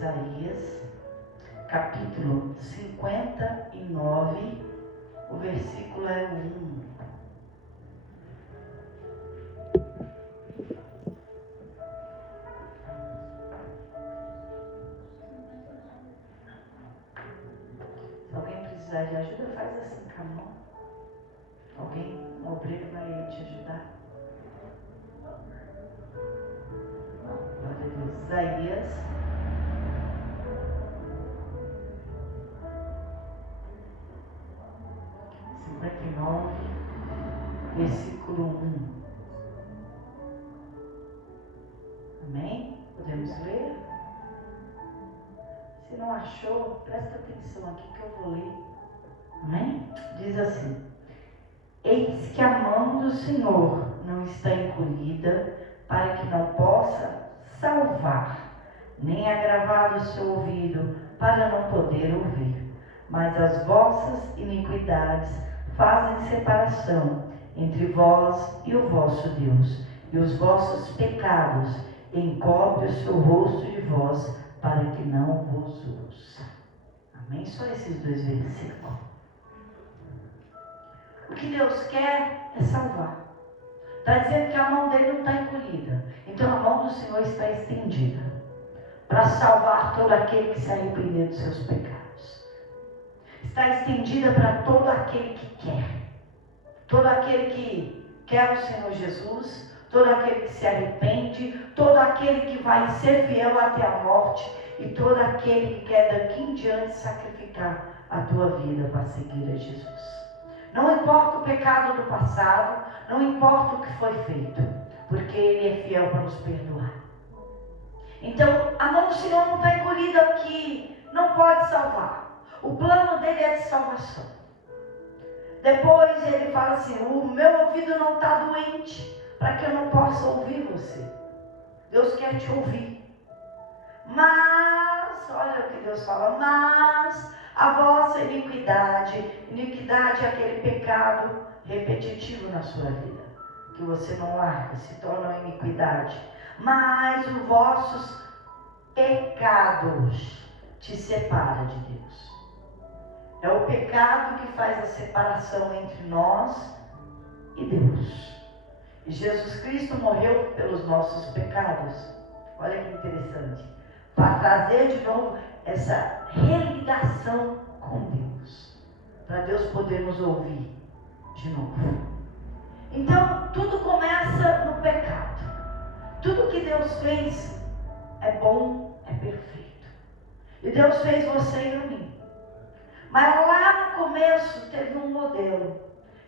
Isaías, capítulo 59, o versículo é 1. Se alguém precisar de ajuda, faz assim com a mão. Alguém, um obreiro, vai te ajudar. Glória a Deus. Isaías 59, versículo 1. Amém? Podemos ler? Se não achou, presta atenção aqui que eu vou ler. Amém? Diz assim: eis que a mão do Senhor não está encolhida, para que não possa salvar, nem agravado o seu ouvido, para não poder ouvir. Mas as vossas iniquidades fazem separação entre vós e o vosso Deus, e os vossos pecados encobrem o seu rosto de vós, para que não vos ouça. Amém? Só esses dois versículos. O que Deus quer é salvar. Está dizendo que a mão dele não está encolhida. Então a mão do Senhor está estendida para salvar todo aquele que se arrepender dos seus pecados. Está estendida para todo aquele que quer. Todo aquele que quer o Senhor Jesus, todo aquele que se arrepende, todo aquele que vai ser fiel até a morte e todo aquele que quer daqui em diante sacrificar a tua vida para seguir a Jesus. Não importa o pecado do passado, não importa o que foi feito, porque Ele é fiel para nos perdoar. Então, a mão do Senhor não está encolhida aqui, não pode salvar. O plano dele é de salvação. Depois ele fala assim: o meu ouvido não está doente, para que eu não possa ouvir você. Deus quer te ouvir. Mas, olha o que Deus fala, mas a vossa iniquidade é aquele pecado repetitivo na sua vida, que você não larga, se torna uma iniquidade. Mas os vossos pecados te separam de Deus. É o pecado que faz a separação entre nós e Deus. E Jesus Cristo morreu pelos nossos pecados. Olha que interessante. Para trazer de novo essa religação com Deus. Para Deus poder nos ouvir de novo. Então, tudo começa no pecado. Tudo que Deus fez é bom, é perfeito. E Deus fez você e a mim. Mas lá no começo teve um modelo.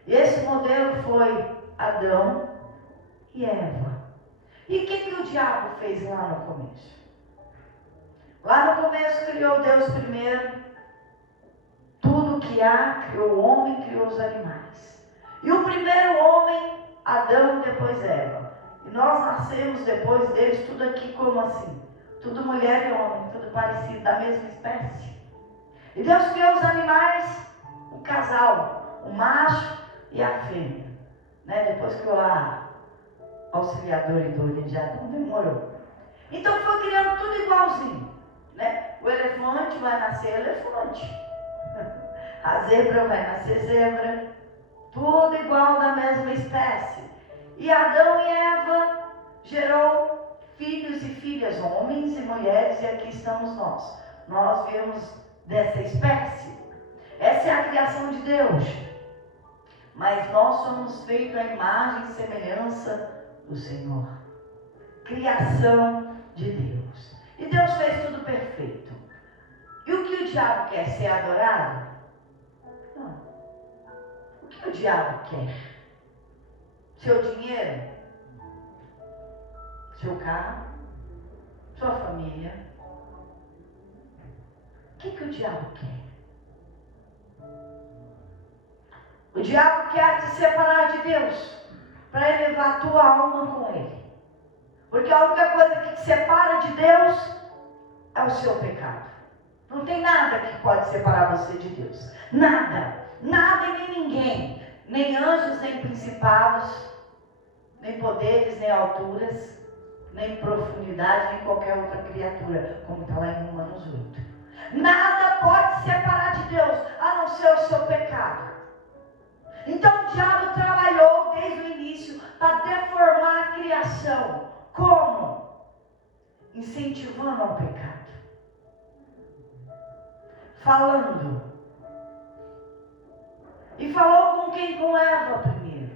E esse modelo foi Adão e Eva. E o que o diabo fez lá no começo? Lá no começo criou Deus primeiro tudo que há, criou o homem, criou os animais. E o primeiro homem, Adão, depois Eva. E nós nascemos depois deles, tudo aqui como assim? Tudo mulher e homem, tudo parecido, da mesma espécie. E Deus criou os animais, o casal, o macho e a fêmea. Depois criou a auxiliadora e idônea, já não demorou. Então foi criando tudo igualzinho. O elefante vai nascer elefante. A zebra vai nascer zebra. Tudo igual, da mesma espécie. E Adão e Eva gerou filhos e filhas, homens e mulheres, e aqui estamos nós. Nós viemos dessa espécie. Essa é a criação de Deus. Mas nós somos feitos à imagem e semelhança do Senhor. Criação de Deus. E Deus fez tudo perfeito. E o que o diabo quer? Ser adorado? Não. O que o diabo quer? Seu dinheiro? Seu carro? Sua família? O que o diabo quer? O diabo quer te separar de Deus, para elevar a tua alma com Ele. Porque a única coisa que te separa de Deus é o seu pecado. Não tem nada que pode separar você de Deus. Nada. Nada e nem ninguém. Nem anjos, nem principados, nem poderes, nem alturas. nem profundidade, nem qualquer outra criatura, como está lá em Romanos 8. Nada pode separar de Deus, a não ser o seu pecado. Então o diabo trabalhou desde o início para deformar a criação. Como? Incentivando ao pecado. Falando. E falou com quem? Com Eva primeiro.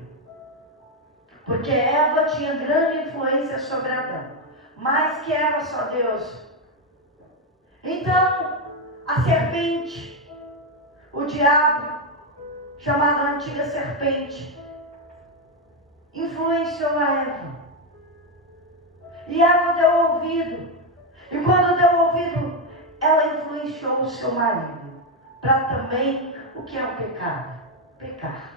Porque Eva tinha grande influência sobre Adão. Mais que Eva, só Deus. Então, a serpente, o diabo, chamado a antiga serpente, influenciou a Eva. E Eva deu ouvido. E quando deu ouvido, ela influenciou o seu marido. Para também, o que é o pecado? Pecar.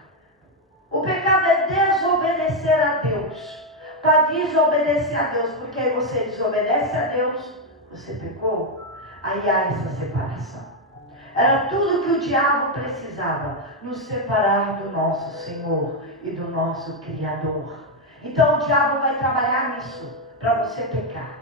O pecado é desobedecer a Deus. Para desobedecer a Deus, porque aí você desobedece a Deus, você pecou, aí há essa separação. Era tudo que o diabo precisava, nos separar do nosso Senhor e do nosso Criador. Então o diabo vai trabalhar nisso, para você pecar.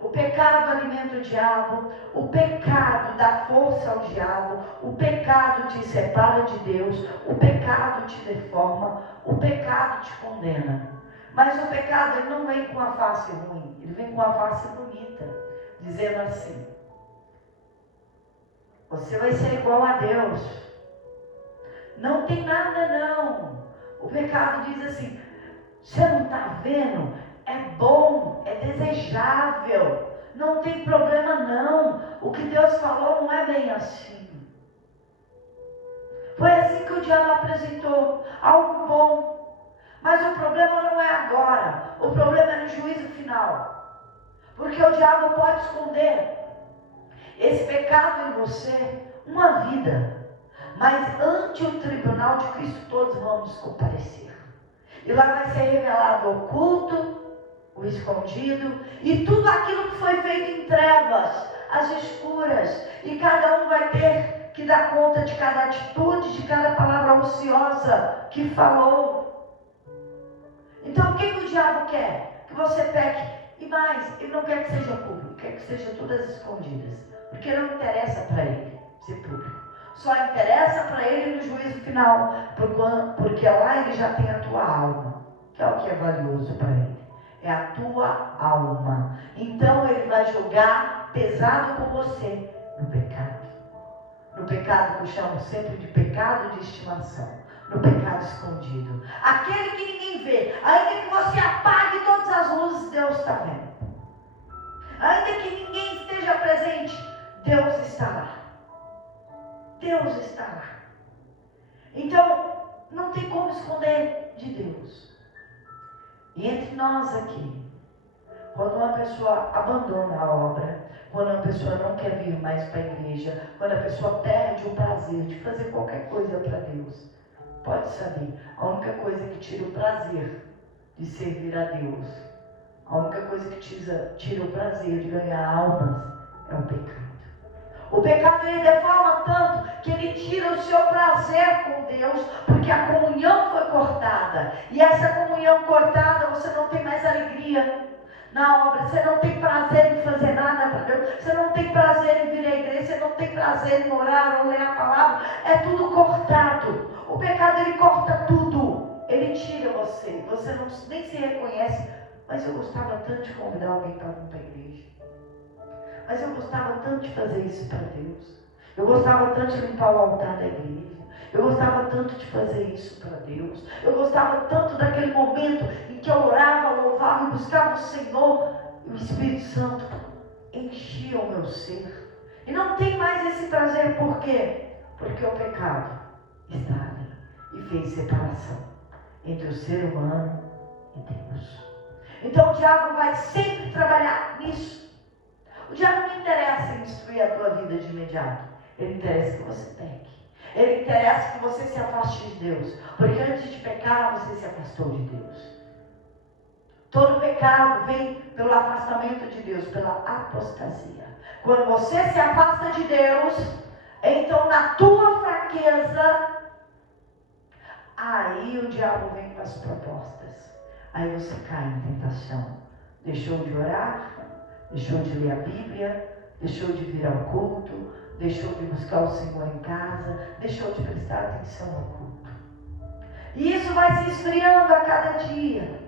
O pecado alimenta o diabo, o pecado dá força ao diabo, o pecado te separa de Deus, o pecado te deforma, o pecado te condena. Mas o pecado ele não vem com a face ruim, ele vem com a face bonita, dizendo assim: você vai ser igual a Deus. Não tem nada não. O pecado diz assim: você não está vendo? É bom, é desejável, não tem problema não. O que Deus falou não é bem assim. Foi assim que o diabo apresentou, algo bom. Mas o problema não é agora, o problema é no juízo final. Porque o diabo pode esconder esse pecado em você uma vida. Mas ante o tribunal de Cristo todos vamos comparecer. E lá vai ser revelado o oculto, o escondido e tudo aquilo que foi feito em trevas, as escuras. E cada um vai ter que dar conta de cada atitude, de cada palavra ociosa que falou. Então o que o diabo quer? Que você peque. E mais, ele não quer que seja público, quer que seja todas escondidas. Porque não interessa para ele ser público. Só interessa para ele no juízo final. Porque lá ele já tem a tua alma, que é o que é valioso para ele. É a tua alma. Então ele vai julgar pesado com você no pecado. No pecado que eu chamo sempre de pecado de estimação. No pecado escondido. Aquele que ninguém vê. Ainda que você apague todas as luzes, Deus está vendo. Ainda que ninguém esteja presente, Deus está lá. Deus está lá. Então, não tem como esconder de Deus. E entre nós aqui, quando uma pessoa abandona a obra, quando uma pessoa não quer vir mais para a igreja, quando a pessoa perde o prazer de fazer qualquer coisa para Deus, pode saber, a única coisa que tira o prazer de servir a Deus, a única coisa que tira o prazer de ganhar almas é o pecado. O pecado ele deforma tanto que ele tira o seu prazer com Deus, porque a comunhão foi cortada. E essa comunhão cortada, você não tem mais alegria na obra, você não tem prazer em fazer nada para Deus, você não tem prazer em vir à igreja, você não tem prazer em orar ou ler a palavra, é tudo cortado. O pecado ele corta tudo, ele tira você não, nem se reconhece. Mas eu gostava tanto de convidar alguém para vir para a igreja. Mas eu gostava tanto de fazer isso para Deus. Eu gostava tanto de limpar o altar da igreja. Eu gostava tanto de fazer isso para Deus. Eu gostava tanto daquele momento em que eu orava, louvava e buscava o Senhor. E o Espírito Santo enchia o meu ser. E não tem mais esse prazer. Por quê? Porque o pecado está ali e fez separação entre o ser humano e Deus. Então o diabo vai sempre trabalhar nisso. O diabo não interessa em destruir a tua vida de imediato. Ele interessa que você peque. Ele interessa que você se afaste de Deus. Porque antes de pecar, você se afastou de Deus. Todo pecado vem pelo afastamento de Deus, pela apostasia. Quando você se afasta de Deus, então na tua fraqueza, aí o diabo vem com as propostas. Aí você cai em tentação Deixou de orar, deixou de ler a Bíblia, deixou de vir ao culto, deixou de buscar o Senhor em casa, deixou de prestar atenção ao culto. E isso vai se esfriando a cada dia.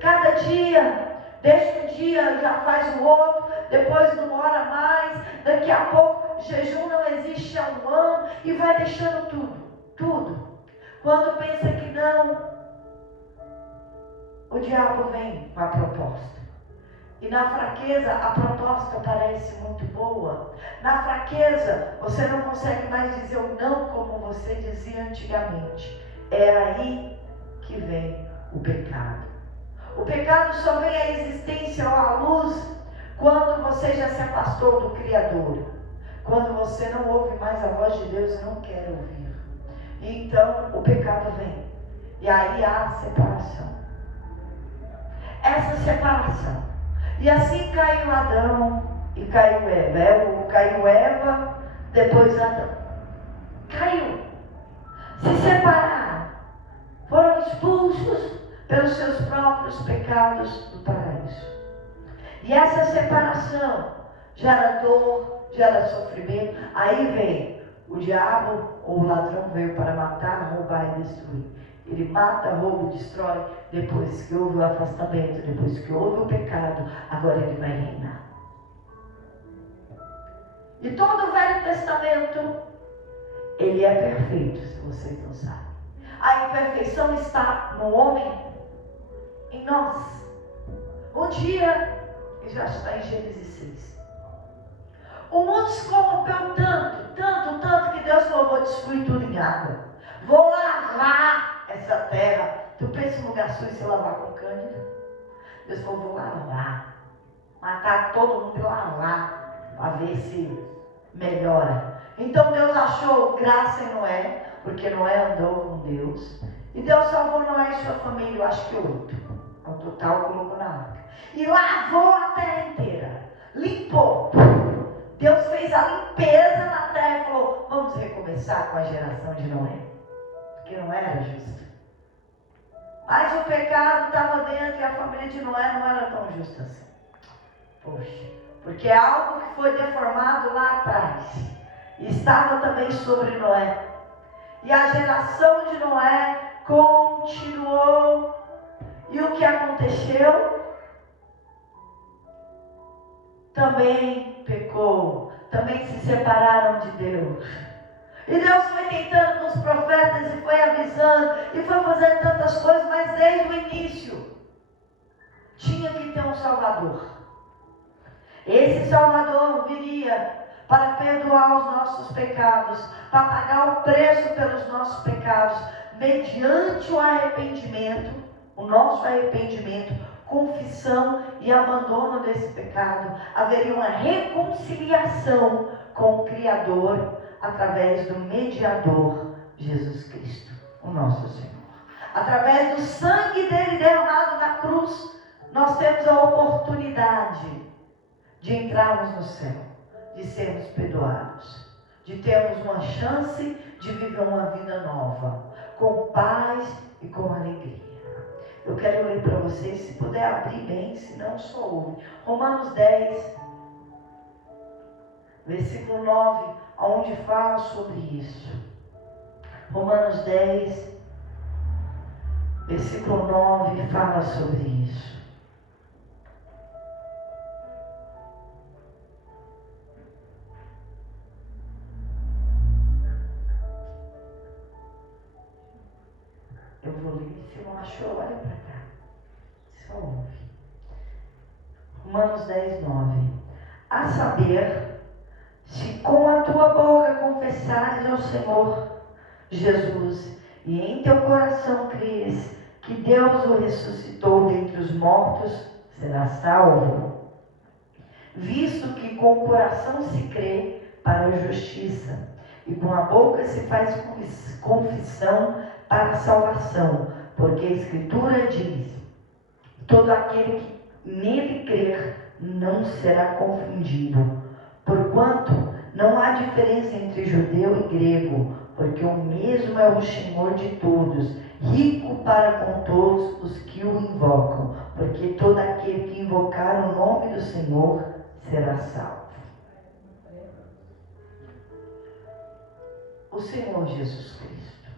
Cada dia, deixa um dia, já faz o outro, depois não ora mais, daqui a pouco jejum não existe há um ano, e vai deixando tudo. Quando pensa que não, o diabo vem com a proposta. E na fraqueza a proposta parece muito boa. Na fraqueza você não consegue mais dizer o não como você dizia antigamente. É aí que vem o pecado. O pecado só vem à existência ou à luz quando você já se afastou do Criador. Quando você não ouve mais a voz de Deus e não quer ouvir. E então o pecado vem. E aí há a separação. Essa separação. E assim caiu Adão e caiu Eva. Caiu Eva, depois Adão. Caiu. Se separaram. Foram expulsos pelos seus próprios pecados do paraíso. E essa separação gera dor, gera sofrimento. Aí vem o diabo, ou o ladrão veio para matar, roubar e destruir. Ele mata, rouba e destrói. Depois que houve o afastamento, depois que houve o pecado, agora ele vai reinar. E todo o Velho Testamento, ele é perfeito, se vocês não sabem. A imperfeição está no homem, em nós. Um dia, e já está em Gênesis 6. O mundo se corrompeu tanto que Deus falou: vou destruir tudo em água. Vou lavar essa terra. Tu pensa um lugar sujo se lavar com cândido? Deus falou: vou lavar. Matar todo mundo e lavar. Para ver se melhora. Então Deus achou graça em Noé, porque Noé andou com Deus. E Deus salvou Noé e sua família, eu acho que 8. Ao total colocou na arca. E lavou a terra inteira. Limpou. Deus fez a limpeza na terra e falou: vamos recomeçar com a geração de Noé. Que não era justo. Mas o pecado estava dentro e a família de Noé não era tão justa assim. Poxa, porque é algo que foi deformado lá atrás. E estava também sobre Noé. E a geração de Noé continuou. E o que aconteceu? Também pecou. Também se separaram de Deus. E Deus foi tentando com os profetas e foi avisando e foi fazendo tantas coisas, mas desde o início tinha que ter um Salvador. Esse Salvador viria para perdoar os nossos pecados, para pagar o preço pelos nossos pecados, mediante o arrependimento, o nosso arrependimento, confissão e abandono desse pecado. Haveria uma reconciliação com o Criador, através do mediador Jesus Cristo, o nosso Senhor. Através do sangue dele derramado na cruz, nós temos a oportunidade de entrarmos no céu, de sermos perdoados, de termos uma chance de viver uma vida nova, com paz e com alegria. Eu quero ler para vocês, se puder abrir bem, se não só ouve. Romanos 10, versículo 9, onde fala sobre isso. Romanos 10, versículo 9, fala sobre isso. Eu vou ler, se não achou, olha para cá. Só ouve. Romanos 10, 9. A saber, se com a tua boca confessares ao Senhor Jesus e em teu coração creres que Deus o ressuscitou dentre os mortos, serás salvo. Visto que com o coração se crê para a justiça e com a boca se faz confissão para a salvação, porque a Escritura diz: todo aquele que nele crer não será confundido, porquanto não há diferença entre judeu e grego, porque o mesmo é o Senhor de todos, rico para com todos os que o invocam, porque todo aquele que invocar o nome do Senhor será salvo. O Senhor Jesus Cristo,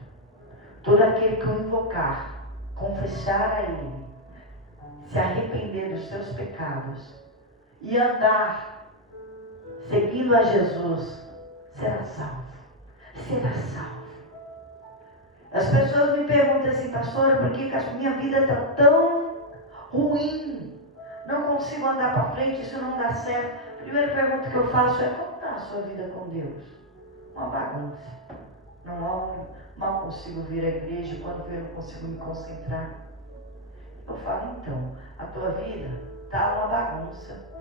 todo aquele que o invocar, confessar a Ele, se arrepender dos seus pecados e andar seguindo a Jesus, será salvo. Será salvo. As pessoas me perguntam assim, pastora, por que a minha vida está tão ruim? Não consigo andar para frente, isso não dá certo. A primeira pergunta que eu faço é, como está a sua vida com Deus? Uma bagunça. Não oro, mal consigo vir à igreja, quando eu não consigo me concentrar. Eu falo, então, a tua vida está uma bagunça.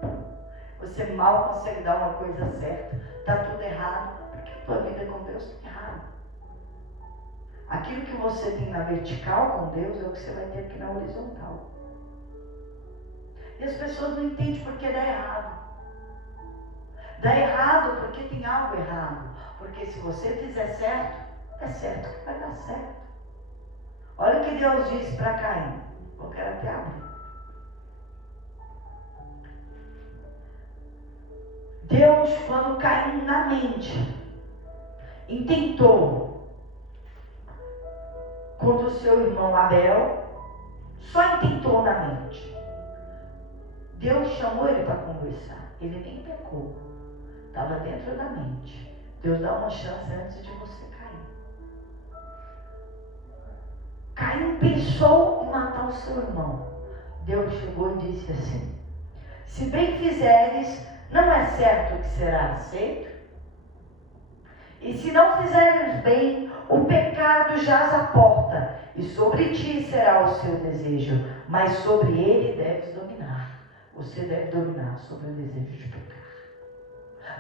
Você mal consegue dar uma coisa certa, está tudo errado, porque a tua vida com Deus está errada. Aquilo que você tem na vertical com Deus é o que você vai ter aqui na horizontal. E as pessoas não entendem porque dá errado. Dá errado porque tem algo errado. Porque se você fizer certo, é certo que vai dar certo. Olha o que Deus disse para Caim. Eu quero até abrir. Deus, quando Caim na mente, intentou contra o seu irmão Abel, só intentou na mente. Deus chamou ele para conversar. Ele nem pecou. Estava dentro da mente. Deus dá uma chance antes de você cair. Caim pensou em matar o seu irmão. Deus chegou e disse assim: se bem fizeres, não é certo que será aceito? E se não fizeres bem, o pecado jaz à porta, e sobre ti será o seu desejo, mas sobre ele deves dominar. Você deve dominar sobre o desejo de pecar.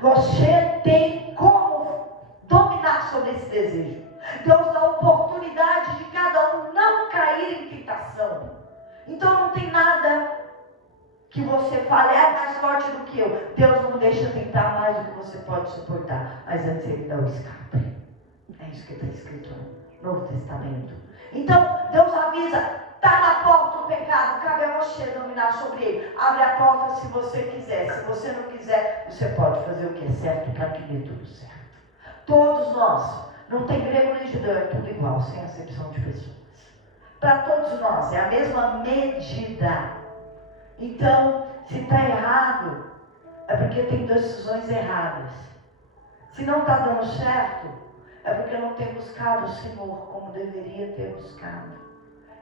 Você tem como dominar sobre esse desejo. Deus dá a oportunidade de cada um não cair em tentação. Então não tem nada que você fale, é mais forte do que eu. Deus não deixa tentar mais do que você pode suportar. Mas antes ele dá o escape. É isso que está escrito no Novo Testamento. Então, Deus avisa, está na porta o pecado, cabe a você dominar sobre ele. Abre a porta se você quiser. Se você não quiser, você pode fazer o que é certo para que dê tudo certo. Todos nós, não tem grego nem judeu, é tudo igual, sem acepção de pessoas. Para todos nós, é a mesma medida. Então, se está errado, é porque tem decisões erradas. Se não está dando certo, é porque não tem buscado o Senhor como deveria ter buscado.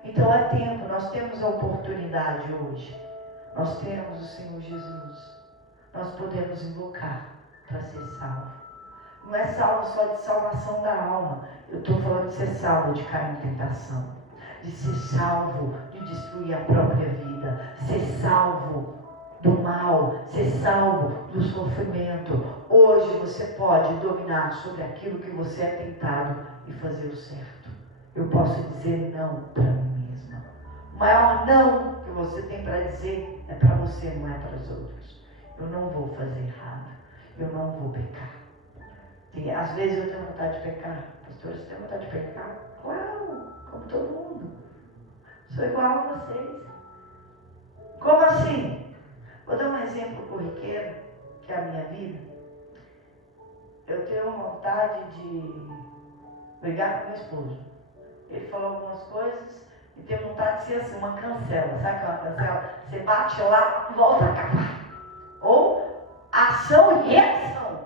Então é tempo, nós temos a oportunidade hoje. Nós temos o Senhor Jesus. Nós podemos invocar para ser salvo. Não é salvo só de salvação da alma. Eu estou falando de ser salvo de cair em tentação. De ser salvo de destruir a própria vida. Ser salvo do mal, ser salvo do sofrimento. Hoje você pode dominar sobre aquilo que você é tentado e fazer o certo. Eu posso dizer não para mim mesma. O maior não que você tem para dizer é para você, não é para os outros. Eu não vou fazer errado. Eu não vou pecar. Às vezes eu tenho vontade de pecar. Pastor, você tem vontade de pecar? Claro, como todo mundo. Sou igual a vocês. Como assim? Vou dar um exemplo corriqueiro, que é a minha vida. Eu tenho vontade de brigar com meu esposo. Ele falou algumas coisas e tenho vontade de ser assim, uma cancela. Sabe aquela cancela? Você bate lá e volta a acabar. Ou ação e reação.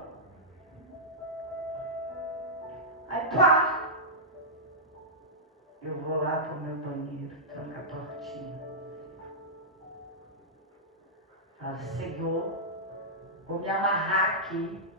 Aí pá! Eu vou lá pro meu banheiro, tranca a portinha. Fala, Senhor, vou me amarrar aqui.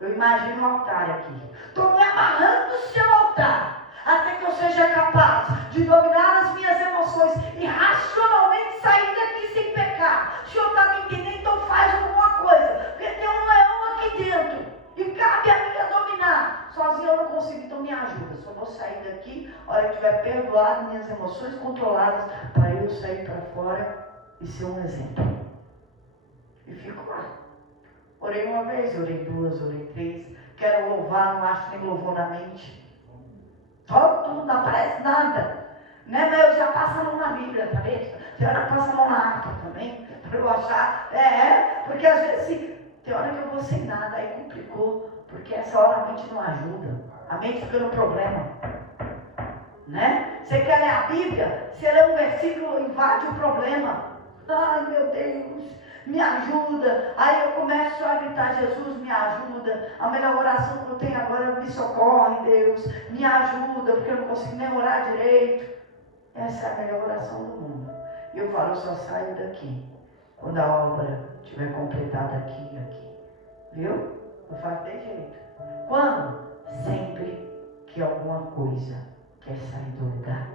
Eu imagino um altar aqui. Estou me amarrando no seu altar. Até que eu seja capaz de dominar as minhas emoções e racionalmente sair daqui sem pecar. O Senhor está me entendendo? Então faz alguma coisa. Porque tem um leão aqui dentro. E cabe a mim a dominar. Sozinho eu não consigo, então me ajuda. Só vou sair daqui, a hora que tiver perdoado, minhas emoções controladas, para eu sair para fora e ser um exemplo. E fico lá. Orei uma vez, orei duas, orei três. Quero louvar, não acho nem louvor na mente. Só tudo, não aparece nada. Né? Mas eu já passo a mão na Bíblia, tá vendo? Tem hora que eu passo a mão na harpa também, para eu achar. Porque às vezes tem hora que eu vou sem nada, aí complicou. Porque essa hora a mente não ajuda. A mente fica no problema. Né? Você quer ler a Bíblia? Você lê um versículo, invade o problema. Ai, meu Deus, me ajuda. Aí eu começo a gritar: Jesus, me ajuda. A melhor oração que eu tenho agora: me socorre, Deus, me ajuda, porque eu não consigo nem orar direito. Essa é a melhor oração do mundo. E eu falo: eu só saio daqui quando a obra estiver completada aqui e aqui. Viu? Eu faço de jeito. Quando? Sempre que alguma coisa quer sair do lugar.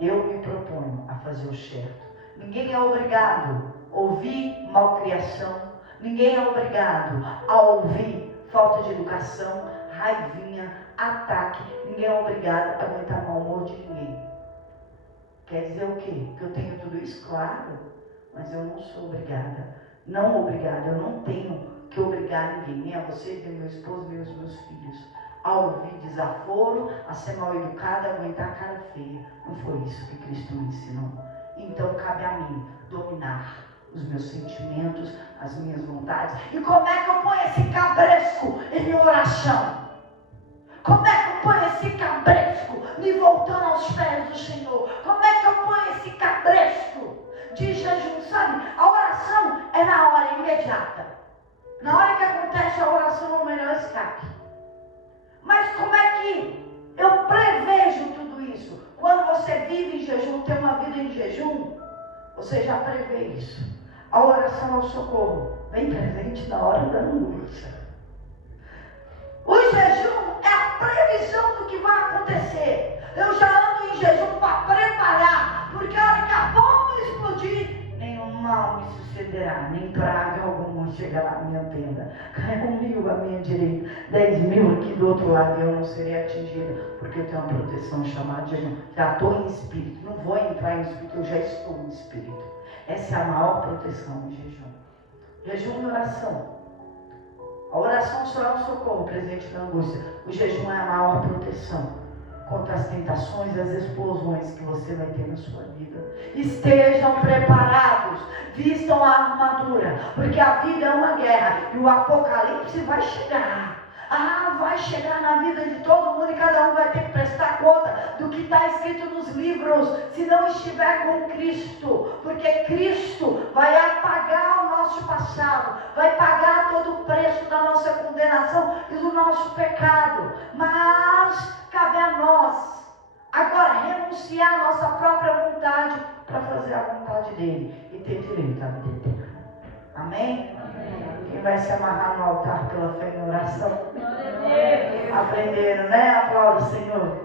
Eu me proponho a fazer o certo. Ninguém é obrigado a ouvir malcriação. Ninguém é obrigado a ouvir falta de educação, raivinha, ataque. Ninguém é obrigado a aguentar mau humor de ninguém. Quer dizer o quê? Que eu tenho tudo isso? Claro. Mas eu não sou obrigada. Não obrigada. Eu não tenho que obrigar ninguém. Nem a você, nem meu esposo, nem os meus filhos. A ouvir desaforo, a ser mal educada, a aguentar a cara feia. Não foi isso que Cristo me ensinou. Então cabe a mim dominar os meus sentimentos, as minhas vontades. E como é que eu ponho esse cabresco em minha oração? Como é que eu ponho esse cabresco me voltando aos pés do Senhor? Como é que eu ponho esse cabresco de jejum? Sabe, a oração é na hora imediata. Na hora que acontece a oração é o melhor escape. Mas como é que eu prevejo tudo isso? Quando você vive em jejum, tem uma vida em jejum, você já prevê isso. A oração é o socorro, bem presente na hora da angústia. O jejum é a previsão do que vai acontecer. Eu já ando em jejum para preparar, porque a hora que a bomba explodir, nenhum mal me sucederá, nem praga alguma chegará à minha tenda. Cai 1.000 à minha direita, 10.000 aqui do outro lado, e eu não serei atingida, porque eu tenho uma proteção chamada jejum. Já estou em espírito, não vou entrar em espírito, eu já estou em espírito. Essa é a maior proteção em jejum. Jejum e oração. A oração só é um socorro presente na angústia. O jejum é a maior proteção contra as tentações e as explosões que você vai ter na sua vida. Estejam preparados, vistam a armadura, porque a vida é uma guerra e o apocalipse vai chegar. Vai chegar na vida de todo mundo e cada um vai ter que prestar conta do que está escrito nos livros, se não estiver com Cristo, porque Cristo vai apagar o nosso passado, vai pagar todo o preço da nossa condenação e do nosso pecado. Mas cabe a nós agora renunciar à nossa própria vontade para fazer a vontade dele e ter direito à vida eterna. Amém? Quem vai se amarrar no altar pela fé e na oração? Aprenderam, né? Aplauda, Senhor.